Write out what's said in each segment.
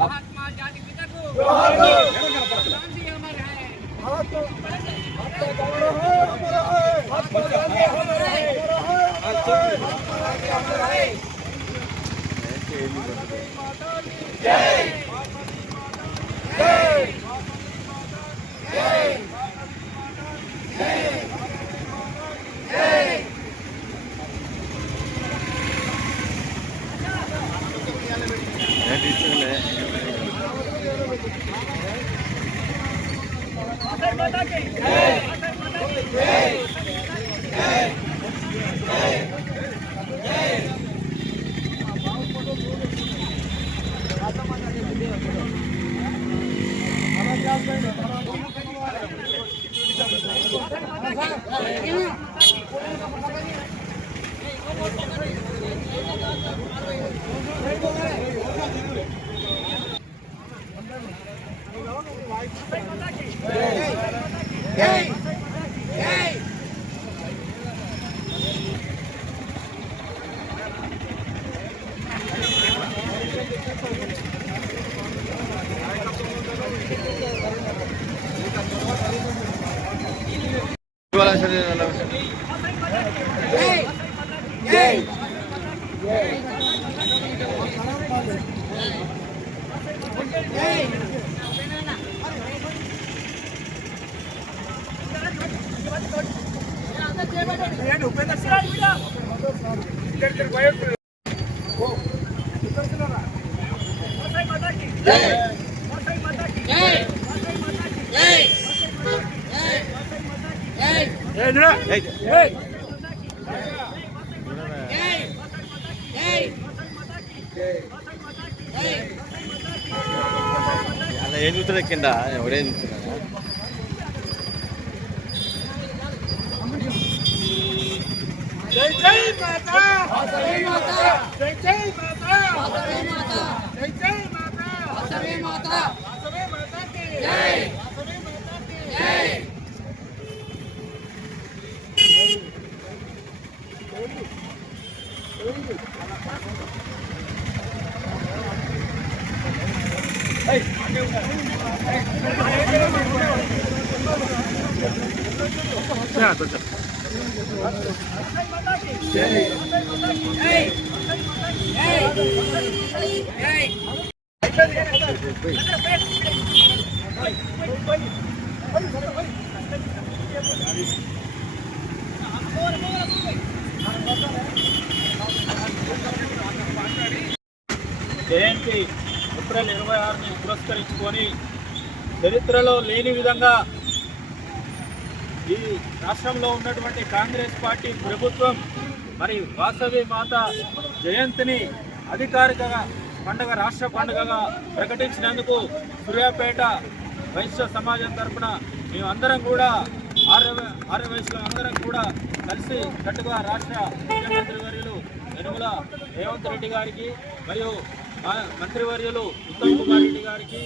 महात्मा जाति पिता को गांधी अमर है। అలా ఏం చూస్తున్నాడు కింద ఎవడేం చూస్తున్నాడు జై జై మాతా జై మాతా జై జై మాతా జై మాతా జై జై మాతా జై మాతా జై మాతా కి జై జై మాతా కి జై జయంతి ఏప్రిల్ 26ని పురస్కరించుకొని చరిత్రలో లేని విధంగా ఈ రాష్ట్రంలో ఉన్నటువంటి కాంగ్రెస్ పార్టీ ప్రభుత్వం మరి వాసవి మాత జయంతిని అధికారిక పండుగ రాష్ట్ర పండుగగా ప్రకటించినందుకు సూర్యాపేట వైశ్య సమాజం తరఫున మేమందరం కూడా ఆర్య వైశ్యులు అందరం కూడా కలిసి కట్టుగా రాష్ట్ర ముఖ్యమంత్రి వర్యులు యనమల రేవంత్ రెడ్డి గారికి మరియు మంత్రివర్యులు ఉత్తమ్ కుమార్ రెడ్డి గారికి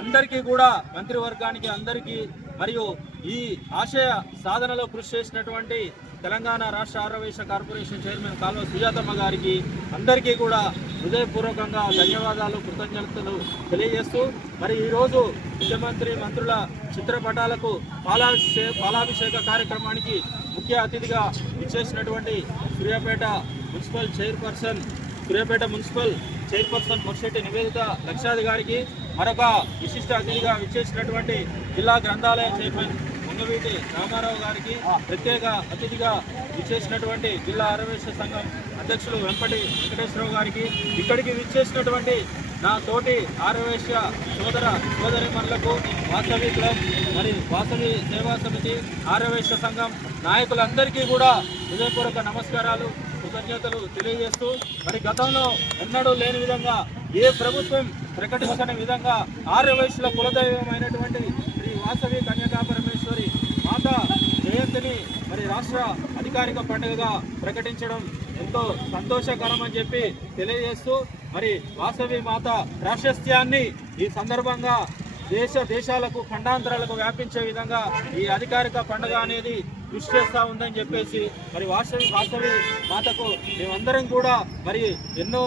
అందరికీ కూడా మంత్రివర్గానికి అందరికీ మరియు ఈ ఆశయ సాధనలో కృషి చేసినటువంటి తెలంగాణ రాష్ట్ర ఆర్య వైశ్య కార్పొరేషన్ చైర్మన్ కాల్వ సుజాతమ్మ గారికి అందరికీ కూడా హృదయపూర్వకంగా ధన్యవాదాలు కృతజ్ఞతలు తెలియజేస్తూ మరి ఈరోజు ముఖ్యమంత్రి మంత్రుల చిత్రపటాలకు పాలాభిషేక కార్యక్రమానికి ముఖ్య అతిథిగా ఇచ్చేసినటువంటి సూర్యాపేట మున్సిపల్ చైర్పర్సన్ ముర్షెట్టి నివేదిత లక్షాది గారికి మరొక విశిష్ట అతిథిగా విచ్చేసినటువంటి జిల్లా గ్రంథాలయ చైర్మన్ ముంగవీటి రామారావు గారికి ప్రత్యేక అతిథిగా విచ్చేసినటువంటి జిల్లా ఆర్య వైశ్య సంఘం అధ్యక్షులు వెంపటి వెంకటేశ్వరరావు గారికి ఇక్కడికి విచ్చేసినటువంటి నా తోటి ఆర్య వైశ్య సోదరిమణులకు వాసవి క్లబ్ మరి వాసవి సేవా సమితి ఆర్య వైశ్య సంఘం నాయకులందరికీ కూడా హృదయపూర్వక నమస్కారాలు కృతజ్ఞతలు తెలియజేస్తూ మరి గతంలో ఎన్నడూ లేని విధంగా ఏ ప్రభుత్వం ప్రకటించని విధంగా ఆర్య వైశ్యుల కులదైవమైనటువంటి శ్రీ వాసవి కన్యకా పరమేశ్వరి మాతా జయంతిని మరి రాష్ట్ర అధికారిక పండుగగా ప్రకటించడం ఎంతో సంతోషకరమని చెప్పి తెలియజేస్తూ మరి వాసవి మాత ప్రాశస్త్యాన్ని ఈ సందర్భంగా దేశాలకు ఖండాంతరాలకు వ్యాపించే విధంగా ఈ అధికారిక పండుగ అనేది కృషి చేస్తూ ఉందని చెప్పేసి మరి వాసవి మాతకు మేమందరం కూడా మరి ఎన్నో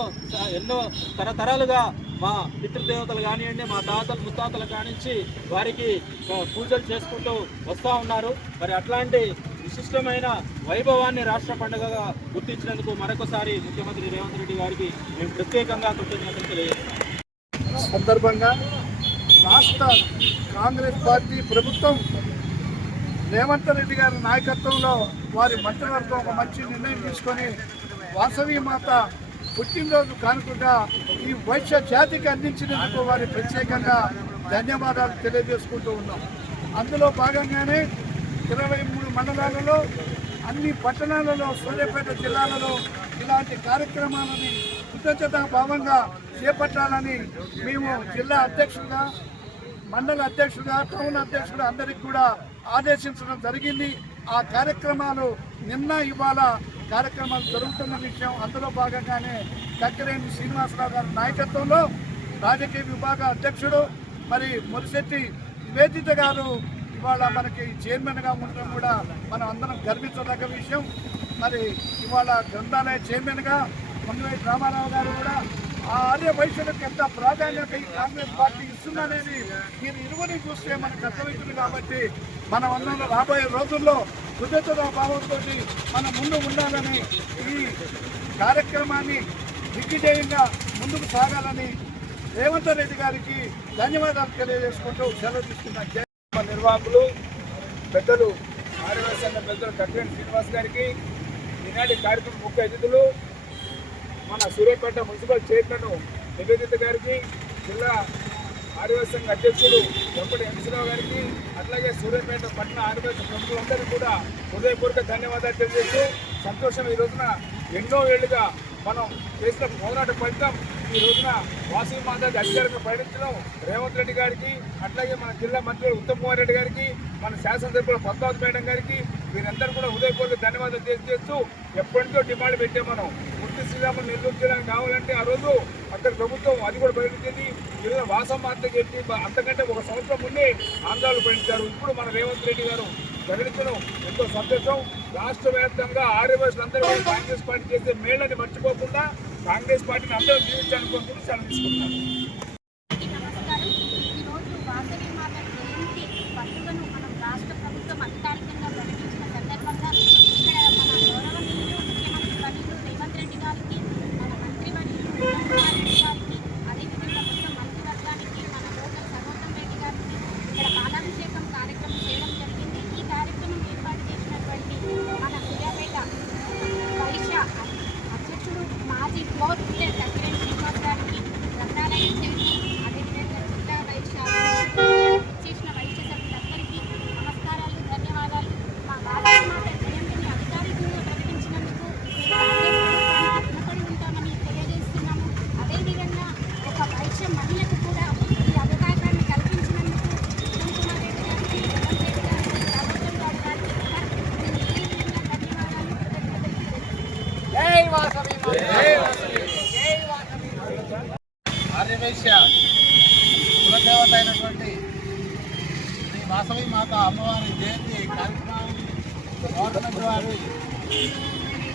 తరతరాలుగా మా పితృదేవతలు కానివ్వండి, మా తాతలు ముత్తాతలు కానించి వారికి పూజలు చేసుకుంటూ వస్తూ ఉన్నారు. మరి అట్లాంటి విశిష్టమైన వైభవాన్ని రాష్ట్ర పండుగగా గుర్తించినందుకు మరొకసారి ముఖ్యమంత్రి రేవంత్ రెడ్డి గారికి మేము ప్రత్యేకంగా కృతజ్ఞతలు తెలియజేస్తాం. సందర్భంగా రాష్ట్ర కాంగ్రెస్ పార్టీ ప్రభుత్వం రేవంత్ రెడ్డి గారి నాయకత్వంలో వారి మంత్రివర్గం ఒక మంచి నిర్ణయం తీసుకొని వాసవి మాత పుట్టినరోజు కానుకగా ఈ వైశ్య జాతికి అందించినందుకు వారి ప్రత్యేకంగా ధన్యవాదాలు తెలియజేసుకుంటూ ఉన్నాం. అందులో భాగంగానే 23 మండలాలలో అన్ని పట్టణాలలో సూర్యాపేట జిల్లాలలో ఇలాంటి కార్యక్రమాలని కృతజ్ఞతా భావంగా చేపట్టాలని మేము జిల్లా అధ్యక్షులుగా, మండల అధ్యక్షులుగా, టౌన్ అధ్యక్షులు అందరికీ కూడా ఆదేశించడం జరిగింది. ఆ కార్యక్రమాలు నిన్న ఇవాళ కార్యక్రమాలు జరుగుతున్న విషయం. అందులో భాగంగానే కక్కిరేని శ్రీనివాసరావు గారి నాయకత్వంలో రాజకీయ విభాగ అధ్యక్షుడు మరి మురిశెట్టి నివేదిత గారు ఇవాళ మనకి చైర్మన్గా ఉండడం కూడా మనం అందరం గర్వించదగ్గ విషయం. మరి ఇవాళ గ్రంథాలయ చైర్మన్గా పొంగులేటి రామారావు గారు కూడా ఆ ఆర్య వైశ్యులకు ఎంత ప్రాధాన్యత ఈ కాంగ్రెస్ పార్టీ ఇస్తుందనేది మీరు ఇరువుని చూస్తే మనకు అర్థమవుతుంది. కాబట్టి మనం అందరం రాబోయే రోజుల్లో కృతజ్ఞతా భావంతో మనం ముందు ఉండాలని, ఈ కార్యక్రమాన్ని దిగ్విజయంగా ముందుకు సాగాలని రేవంత్ రెడ్డి గారికి ధన్యవాదాలు తెలియజేసుకుంటూ సెలవు తీసుకున్నాం. నిర్వాహకులు పెద్దలు ఆర్యవైశ్య సంఘ పెద్దలు కక్కిరేని శ్రీనివాస్ గారికి, ఈనాటి కార్యక్రమం ముఖ్య అతిథులు మన సూర్యాపేట మున్సిపల్ చైర్మన్ నివేదిత గారికి, జిల్లా ఆర్యవైశ్య సంఘ అధ్యక్షుడు వెంపటి ఎంసీరావు గారికి, అట్లాగే సూర్యాపేట పట్టణ ఆర్యవైశ్య ప్రముఖులందరికీ కూడా హృదయపూర్వక ధన్యవాదాలు తెలియజేస్తూ సంతోషం. ఈ రోజున ఎన్నో ఏళ్లుగా మనం చేసిన పోరాట ఫలితం ఈ రోజున వాసవి మాతాకి అధికారంగా ప్రకటించడం రేవంత్ రెడ్డి గారికి, అట్లాగే మన జిల్లా మంత్రి ఉత్తమ్ కుమార్ రెడ్డి గారికి, మన శాసనసభ్యులు పద్మావతి మేడం గారికి వీరందరూ కూడా హృదయపూర్వక ధన్యవాదాలు తెలియజేస్తూ ఎప్పటి నుంచో డిమాండ్ పెట్టాం. మనం పూర్తి శ్రీరాములు నిర్వహించడానికి కావాలంటే ఆ రోజు అక్కడ ప్రభుత్వం అది కూడా ప్రకటించింది. ఈరోజు వాసవి మాత చెప్పి అంతకంటే ఒక సంవత్సరం ముందే ఆందోళన ప్రకటించారు. ఇప్పుడు మన రేవంత్ రెడ్డి గారు ప్రకటించడం ఎంతో సంతోషం. రాష్ట్ర వ్యాప్తంగా ఆర్యవైశ్యులందరూ కూడా కాంగ్రెస్ పార్టీ చేసే మేళ్లని మర్చిపోకుండా కాంగ్రెస్ పార్టీని అందరూ జీవించాలనుకుంటున్నారు. సెలవు తీసుకుంటున్నారు. ఈరోజు వాసవి మాత జయంతి పండుగను మనం రాష్ట్ర ప్రభుత్వం అధికారికంగా ప్రకటించిన సందర్భంగా ఇక్కడ మన గౌరవనీయులు ముఖ్యమంత్రి వర్యులు రేవంత్ రెడ్డి గారికి, మన మంత్రి వర్యులు ఉత్తమ్ కుమార్ రెడ్డి గారికి, అదేవిధంగా మొత్తం మంత్రివర్గానికి, మన లోకల్ సర్వోత్తమ్ రెడ్డి గారికి ఇక్కడ పాలాభిషేకం కార్యక్రమం చేయడం జరిగింది. ఈ కార్యక్రమం ఏర్పాటు చేసినటువంటి మన సూర్యాపేట వైశ్య అధ్యక్షుడు మాజీ ఫ్లోర్ లీడర్ కక్కిరేని శ్రీనివాస్ గారికి, గ్రంథాలయ చైర్మన్, అదేవిధంగా జిల్లా వైశ్య చేసిన వైశ్య సభ్యులందరికీ నమస్కారాలు, ధన్యవాదాలు. మా వాసవి మాత జయంతిని అధికారికంగా ప్రకటించినందుకు రుణపడి ఉంటామని తెలియజేస్తున్నాము. అదేవిధంగా ఒక వైశ్య మహిళకు కూడా ఈ అవకాశాన్ని కల్పించినందుకు ఉత్తమ్ కుమార్ రెడ్డి గారికి, రేవంత్ రెడ్డి గారికి, రాఘోత్తం గారి గారికి కూడా నేను ఈ విధంగా ధన్యవాదాలు, ఆర్యవైశ్య కులదేవత అయినటువంటి శ్రీ వాసవి మాత అమ్మవారి జయంతి కార్యక్రమం గవర్నమెంట్ వారి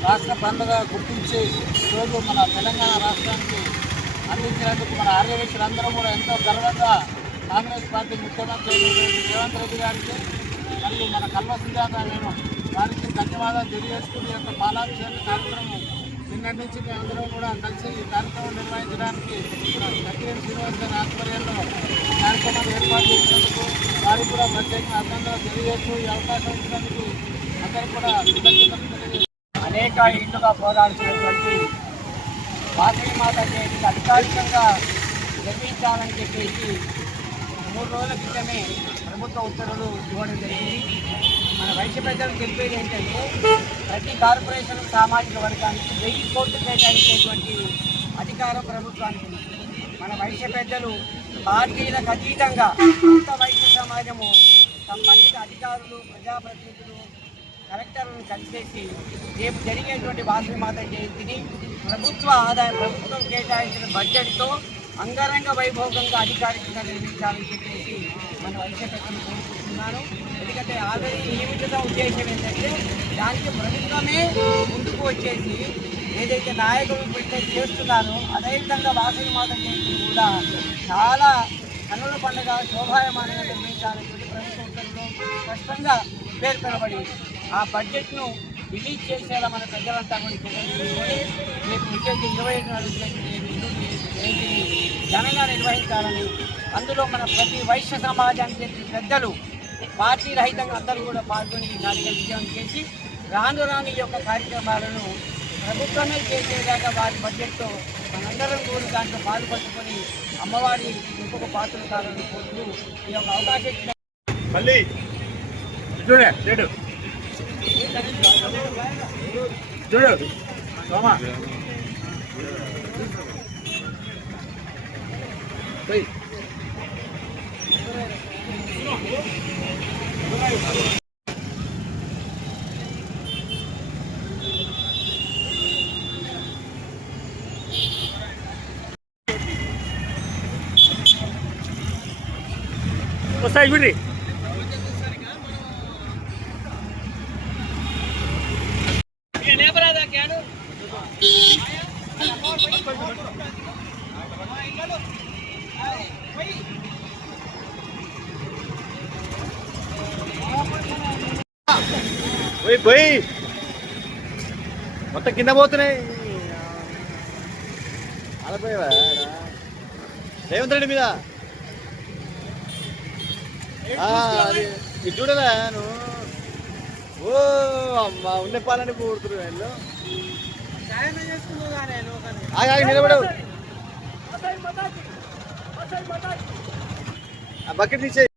రాష్ట్ర పండుగ గుర్తించి ఈరోజు మన తెలంగాణ రాష్ట్రానికి అందించినందుకు మన ఆర్యవైశ్యులందరూ కూడా ఎంతో గర్వంగా కాంగ్రెస్ పార్టీ ముఖ్యమంత్రి రేవంత్ రెడ్డి గారికి మరియు మన కల్వ సుజాత నేను వారికి ధన్యవాదాలు తెలియజేసుకుని యొక్క పాలాభిషేక కార్యక్రమం నిన్నటి నుంచి మేమందరం కూడా కలిసి ఈ కార్యక్రమం నిర్వహించడానికి కక్కిరేని శ్రీనివాస్ గారి ఆధ్వర్యంలో కార్యక్రమాలు ఏర్పాటు చేసినందుకు వారికి కూడా ప్రత్యేకంగా అభినందనలు తెలియజేస్తూ ఈ అవకాశం ఇచ్చినందుకు అందరూ కూడా కృతజ్ఞతలు తెలియజేస్తారు. అనేక ఏళ్లుగా పోరాడుతున్నటువంటి వాసవి మాత జయంతిని అధికారికంగా నిర్వహించాలని చెప్పేసి 3 రోజుల క్రితమే ప్రభుత్వ ఉత్తర్వులు ఇవ్వడం జరిగింది. మన వైశ్య ప్రజలకు తెలిపేది ఏంటంటే ప్రతి కార్పొరేషన్ సామాజిక వర్గానికి 1000 కోట్లు కేటాయించేటువంటి అధికారం ప్రభుత్వానికి ఉంది. మన వైశ్య పెద్దలు పార్టీలకు అతీతంగా అంత వైశ్య సమాజము సంబంధిత అధికారులు, ప్రజాప్రతినిధులు, కలెక్టర్లను కలిసేసి రేపు జరిగేటువంటి వాసవి మాత జయంతిని ప్రభుత్వం కేటాయించిన బడ్జెట్తో అంగరంగ వైభోగంగా అధికారికంగా నిర్మించాలని చెప్పేసి మనం అరిచేటట్టు కోరుకుంటున్నాను. ఎందుకంటే ఆల్రెడీ నియమిత ఉద్దేశం ఏంటంటే దానికి ప్రభుత్వమే ముందుకు వచ్చేసి ఏదైతే నాయకులు పెట్టే చేస్తున్నారో అదేవిధంగా వాసవి మాత జయంతి కూడా చాలా కన్నుల పండుగ శోభాయమానంగా నిర్వహించాలని ప్రభుత్వం ఉత్తర్వులో స్పష్టంగా పేర్కొనబడి ఆ బడ్జెట్ను రిలీజ్ చేసేలా మన ప్రజలంతా కూడా చర్యలు రేపు ముఖ్యంగా 27 నాడు జయంతిని ఘనంగా నిర్వహించాలని, అందులో మన ప్రతి వైశ్య సమాజానికి చెందిన పెద్దలు పార్టీ రహితంగా అందరూ కూడా పాల్గొని ఈ కార్యక్రమం విజయం చేసి రాను రాని యొక్క కార్యక్రమాలను ప్రభుత్వమే చేసేలాగా వారి బడ్జెట్తో మనందరం కూడా దాంట్లో పాల్పంచుకొని అమ్మవారి ఇంకొక పాత్రలు కావాలని కోరుతూ ఈ యొక్క అవకాశం ఇచ్చిన మళ్ళీ చూడే చెడు చూడు సోమా వస్తాయి చూడ్రి పోయి పోయి మొత్తం కింద పోతున్నాయి. ఆలపోయావా రేవంత్ రెడ్డి మీద అది ఇది చూడలే నువ్వు. ఓ అమ్మ ఉండే పాలని పోడుతురు వీళ్ళు. ఆగి నిలబడవు, ఆ బకెట్ తీసే.